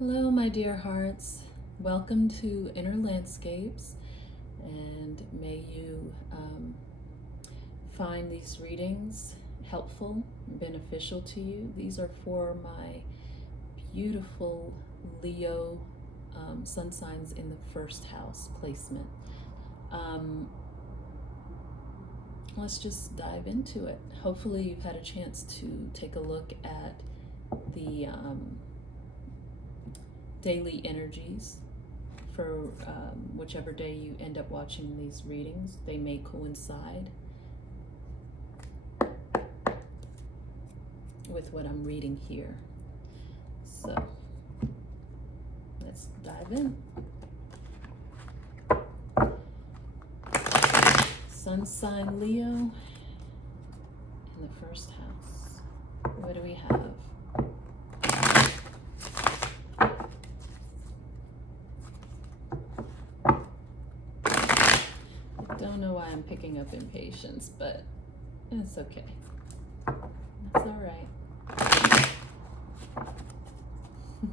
Hello, my dear hearts. Welcome to Inner Landscapes, and may you find these readings helpful and beneficial to you. These are for my beautiful Leo sun signs in the first house placement. Let's just dive into it. Hopefully, you've had a chance to take a look at the daily energies for whichever day you end up watching these readings. They may coincide with what I'm reading here. So let's dive in. Sun sign Leo in the first house. What do we have? I don't know why I'm picking up impatience, but it's okay. It's all right.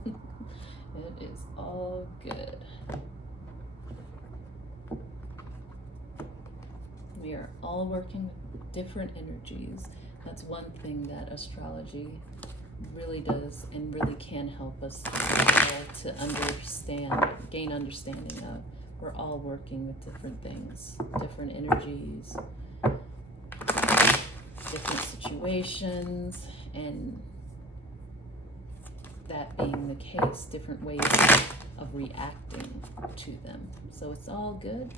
It is all good. We are all working with different energies. That's one thing that astrology really does and really can help us to understand, gain understanding of. We're all working with different things, different energies, different situations, and that being the case, different ways of reacting to them. So it's all good.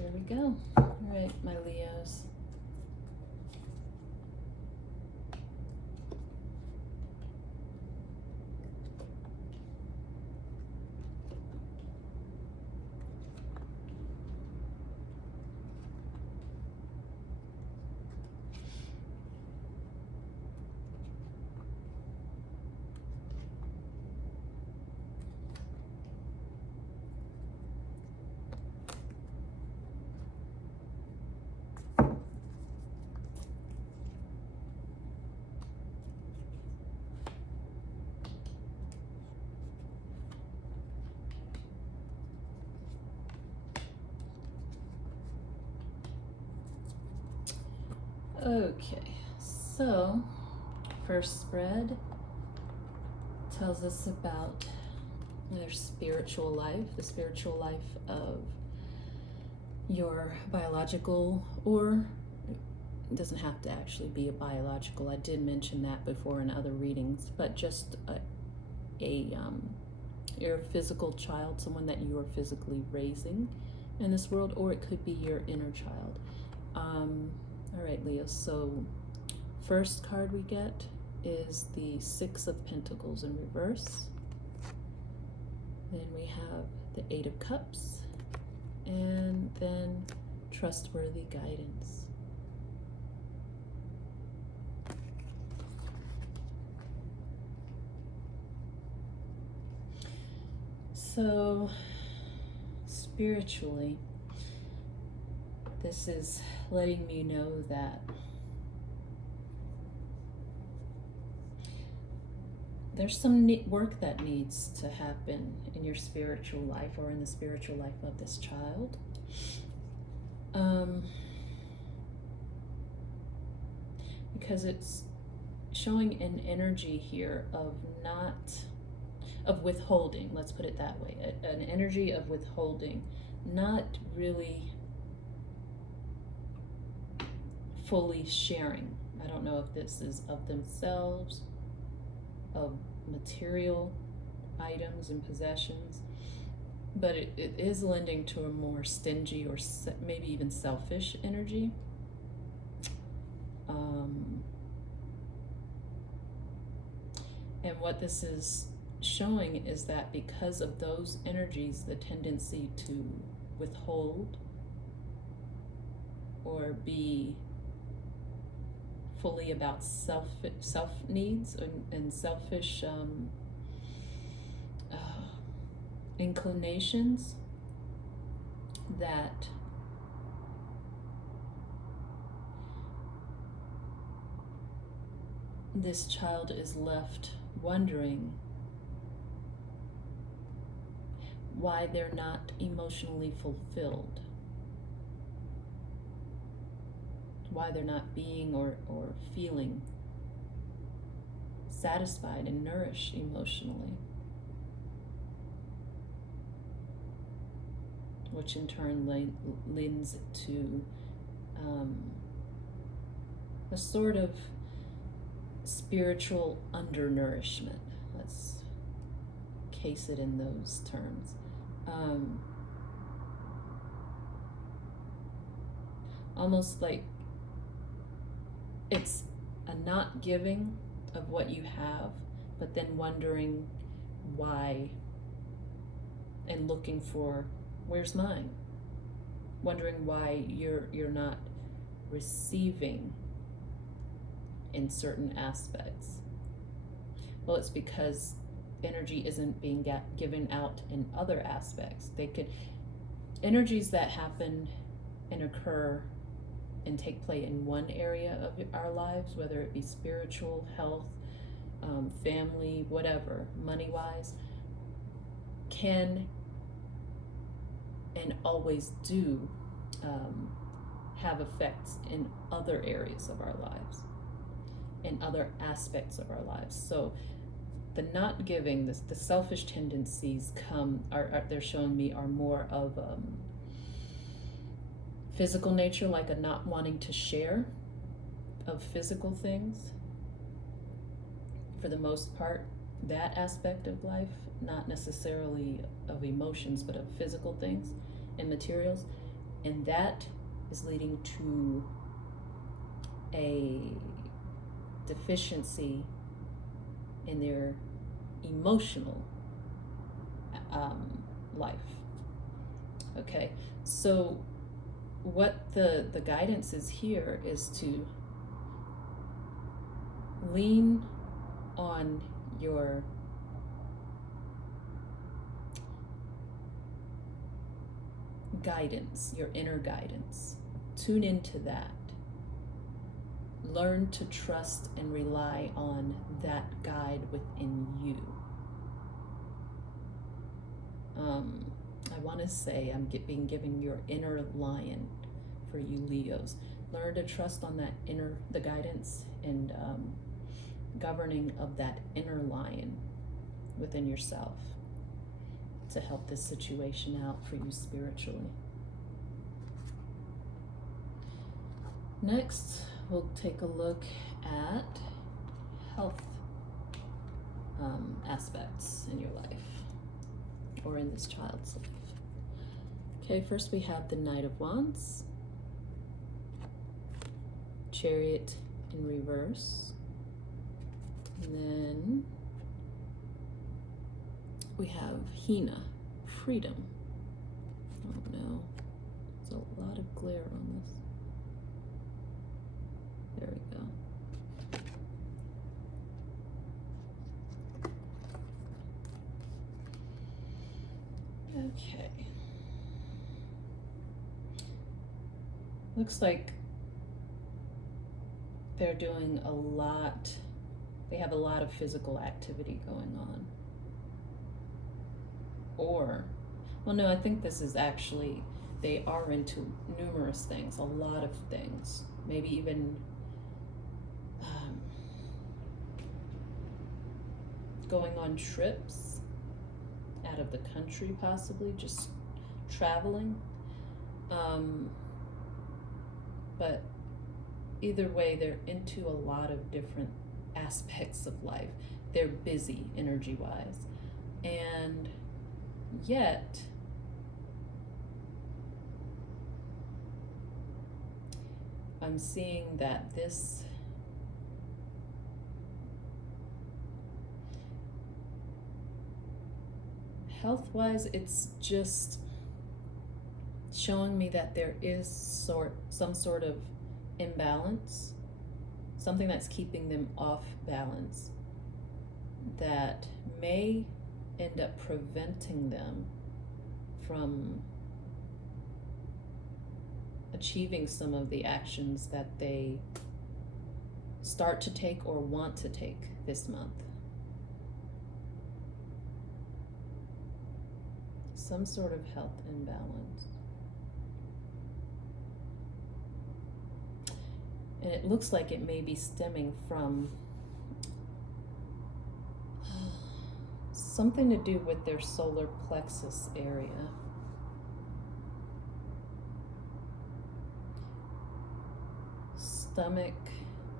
There we go. All right, my Leos. Okay, so first spread tells us about their spiritual life, the spiritual life of your biological, or it doesn't have to actually be a biological. I did mention that before in other readings, but just your physical child, someone that you are physically raising, in this world, or it could be your inner child. All right, Leo, so first card we get is the Six of Pentacles in reverse. Then we have the Eight of Cups, and then trustworthy guidance. So spiritually, this is letting me know that there's some work that needs to happen in your spiritual life, or in the spiritual life of this child. Because it's showing an energy here of withholding, let's put it that way, an energy of withholding, not really fully sharing. I don't know if this is of themselves, of material items and possessions, but it is lending to a more stingy or maybe even selfish energy. And what this is showing is that because of those energies, the tendency to withhold or be fully about self needs and selfish inclinations, that this child is left wondering why they're not emotionally fulfilled, why they're not being or feeling satisfied and nourished emotionally, which in turn lends to a sort of spiritual undernourishment. Let's case it in those terms. Almost like it's a not giving of what you have, but then wondering why, and looking for where's mine, wondering why you're not receiving in certain aspects. Well, it's because energy isn't being given out in other aspects. Energies that happen and occur and take place in one area of our lives, whether it be spiritual, health, family, whatever, money-wise, can and always do have effects in other areas of our lives, in other aspects of our lives. So the not giving, the selfish tendencies they're showing me are more of physical nature, like a not wanting to share of physical things. For the most part, that aspect of life, not necessarily of emotions, but of physical things and materials. And that is leading to a deficiency in their emotional life. Okay, so what the guidance is here is to lean on your guidance, your inner guidance. Tune into that. Learn to trust and rely on that guide within you. I want to say I'm being given your inner lion for you Leos. Learn to trust on the guidance and governing of that inner lion within yourself to help this situation out for you spiritually. Next, we'll take a look at health aspects in your life, or in this child's life. Okay, first we have the Knight of Wands, Chariot in reverse, and then we have Hina, Freedom. Oh no, there's a lot of glare on this. There we go. Okay. Looks like they're doing a lot, they have a lot of physical activity going on. Or, well, no, I think this is actually, they are into numerous things, a lot of things. Maybe even going on trips out of the country, possibly, just traveling. But either way, they're into a lot of different aspects of life. They're busy energy-wise. And yet, I'm seeing that this health-wise, it's just showing me that there is some sort of imbalance, something that's keeping them off balance, that may end up preventing them from achieving some of the actions that they start to take or want to take this month. Some sort of health imbalance. And it looks like it may be stemming from something to do with their solar plexus area. Stomach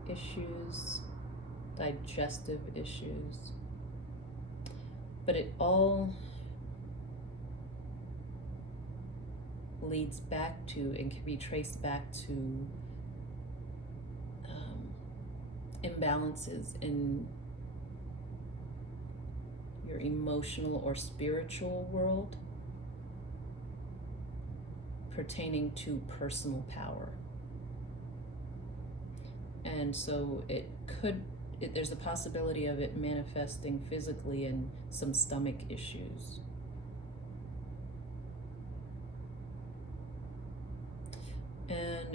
issues, digestive issues. But it all leads back to and can be traced back to imbalances in your emotional or spiritual world pertaining to personal power. And so there's a possibility of it manifesting physically in some stomach issues. And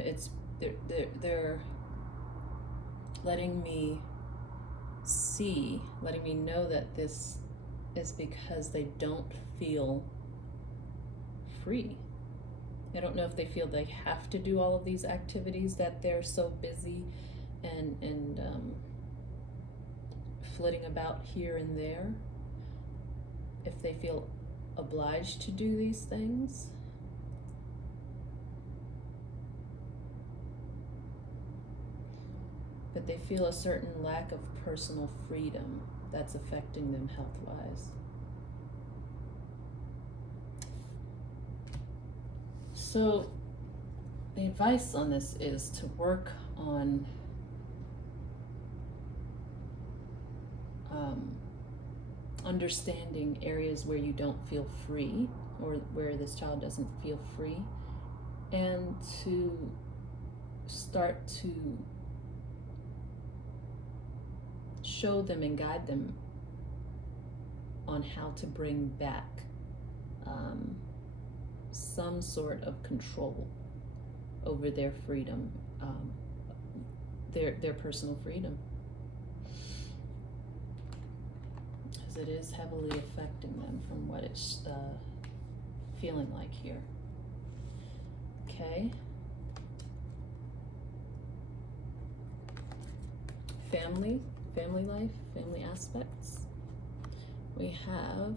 they're letting me know that this is because they don't feel free. I don't know if they feel they have to do all of these activities, that they're so busy and flitting about here and there, if they feel obliged to do these things. But they feel a certain lack of personal freedom that's affecting them health-wise. So the advice on this is to work on understanding areas where you don't feel free, or where this child doesn't feel free, and to start to show them and guide them on how to bring back some sort of control over their freedom, their personal freedom, because it is heavily affecting them from what it's feeling like here. Okay. Family life, family aspects. We have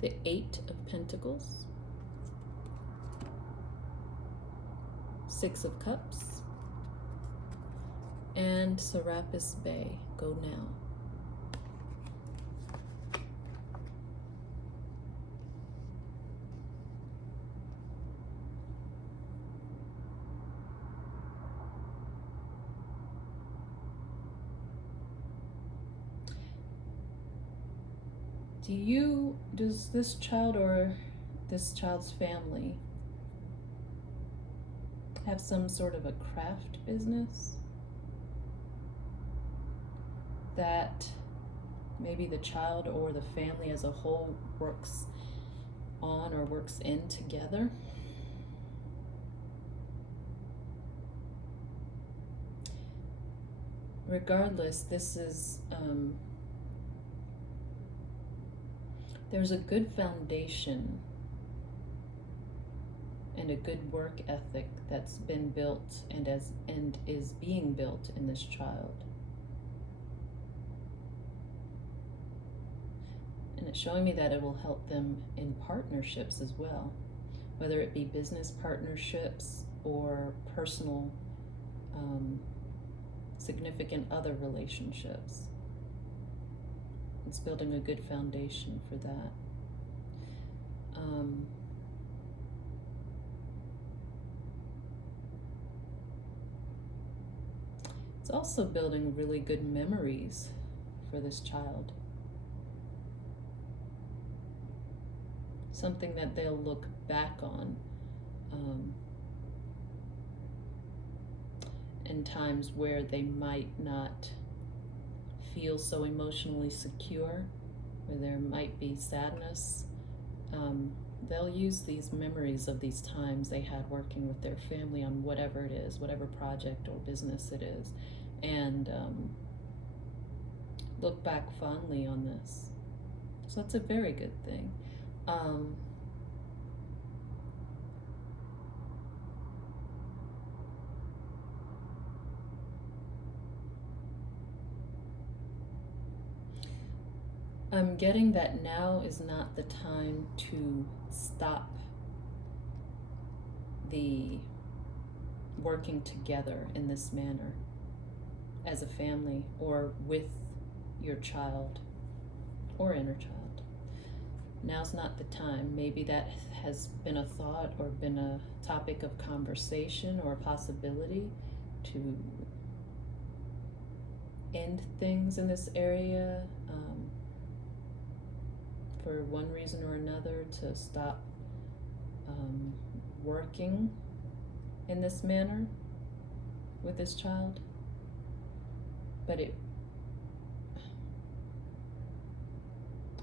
the 8 of Pentacles, 6 of Cups, and Serapis Bay, Go Now. Does this child or this child's family have some sort of a craft business that maybe the child or the family as a whole works on or works in together? Regardless, this is there's a good foundation and a good work ethic that's been built and is being built in this child. And it's showing me that it will help them in partnerships as well, whether it be business partnerships or personal significant other relationships. It's building a good foundation for that. It's also building really good memories for this child. Something that they'll look back on in times where they might not feel so emotionally secure, where there might be sadness. They'll use these memories of these times they had working with their family on whatever it is, whatever project or business it is, and look back fondly on this. So that's a very good thing. I'm getting that now is not the time to stop the working together in this manner as a family or with your child or inner child. Now's not the time. Maybe that has been a thought or been a topic of conversation or a possibility to end things in this area. For one reason or another, to stop working in this manner with this child. But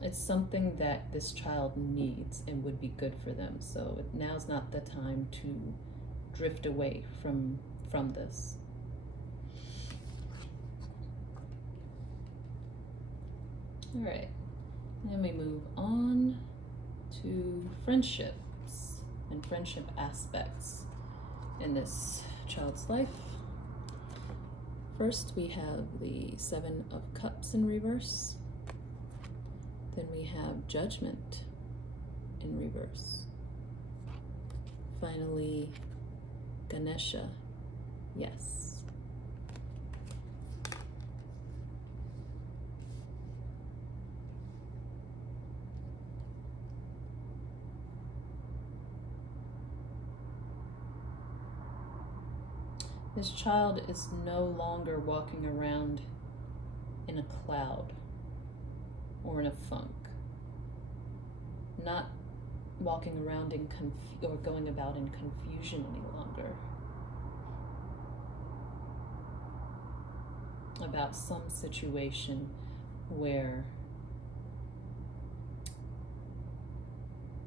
it's something that this child needs and would be good for them. So now's not the time to drift away from this. All right. Then we move on to friendships and friendship aspects in this child's life. First, we have the Seven of Cups in reverse. Then we have Judgment in reverse. Finally, Ganesha, yes. This child is no longer walking around in a cloud or in a funk. Not walking around in or going about in confusion any longer about some situation where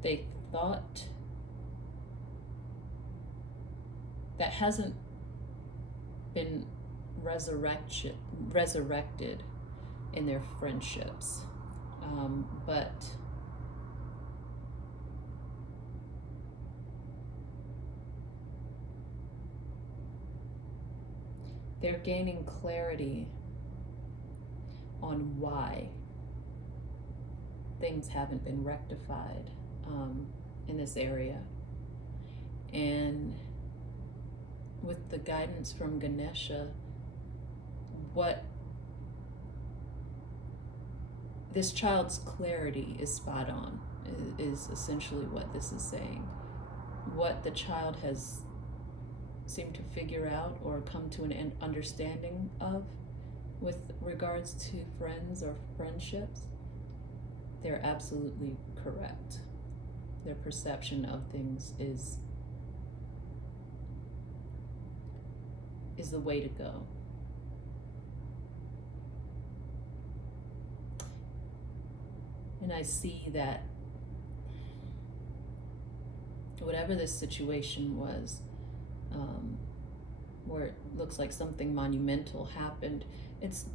they thought that hasn't been resurrected in their friendships, but they're gaining clarity on why things haven't been rectified in this area. And with the guidance from Ganesha, what this child's clarity is spot on, is essentially what this is saying. What the child has seemed to figure out or come to an understanding of with regards to friends or friendships they're absolutely correct. Their perception of things is the way to go. And I see that whatever this situation was, where it looks like something monumental happened, it's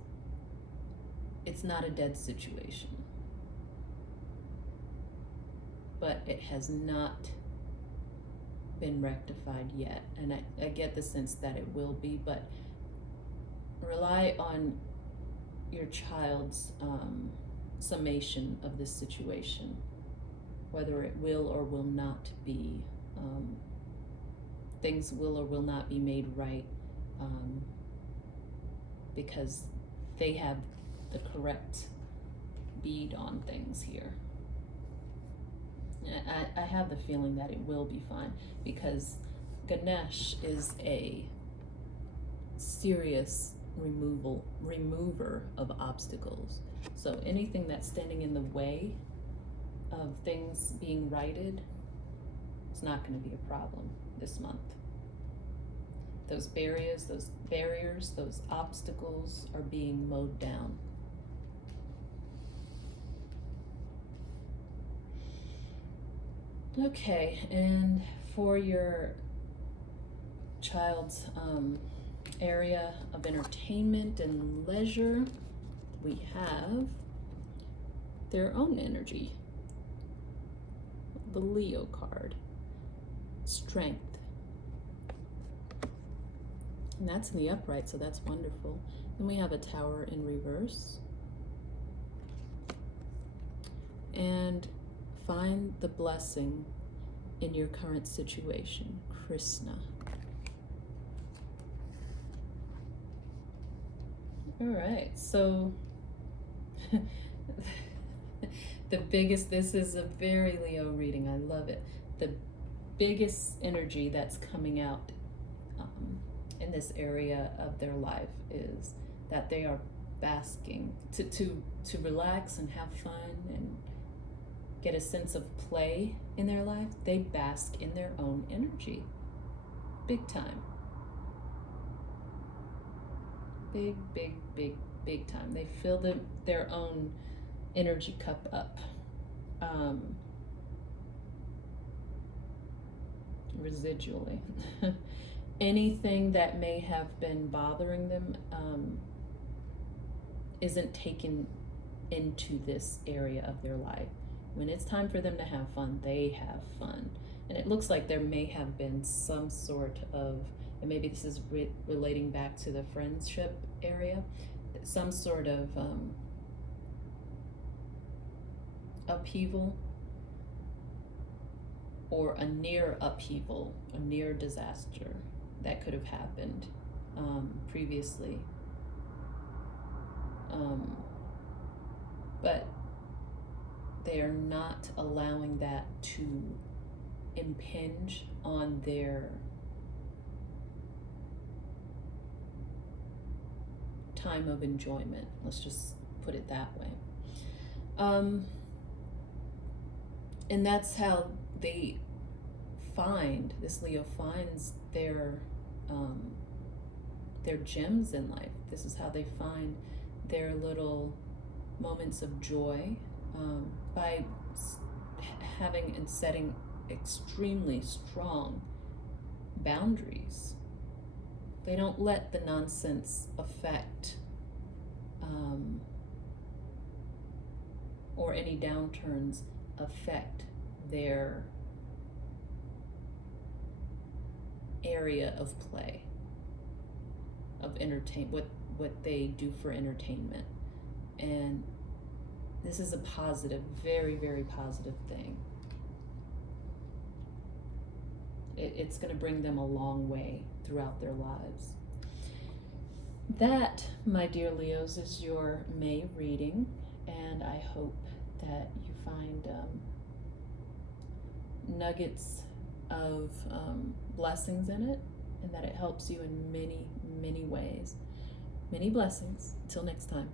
not a dead situation. But it has not been rectified yet. And I get the sense that it will be, but rely on your child's summation of this situation, whether it will or will not be, things will or will not be made right, because they have the correct bead on things here. I have the feeling that it will be fine, because Ganesh is a serious remover of obstacles. So anything that's standing in the way of things being righted, it's not going to be a problem this month. Those barriers, those obstacles are being mowed down. Okay, and for your child's area of entertainment and leisure, we have their own energy. The Leo card, strength. And that's in the upright, so that's wonderful. Then we have a Tower in reverse. And find the blessing in your current situation, Krishna. All right, so this is a very Leo reading. I love it. The biggest energy that's coming out in this area of their life is that they are basking to relax and have fun and get a sense of play in their life. They bask in their own energy, big time. Big time. They fill their own energy cup up. Residually. Anything that may have been bothering them isn't taken into this area of their life. When it's time for them to have fun, they have fun. And it looks like there may have been some sort of, and maybe this is relating back to the friendship area, some sort of upheaval, or a near upheaval, a near disaster that could have happened previously. But they are not allowing that to impinge on their time of enjoyment. Let's just put it that way. And that's how this Leo finds their gems in life. This is how they find their little moments of joy, by having and setting extremely strong boundaries. They don't let the nonsense affect or any downturns affect their area of play, of what they do for entertainment. And this is a positive, very, very positive thing. It's going to bring them a long way throughout their lives. That, my dear Leos, is your May reading, and I hope that you find nuggets of blessings in it, and that it helps you in many, many ways. Many blessings. Until next time.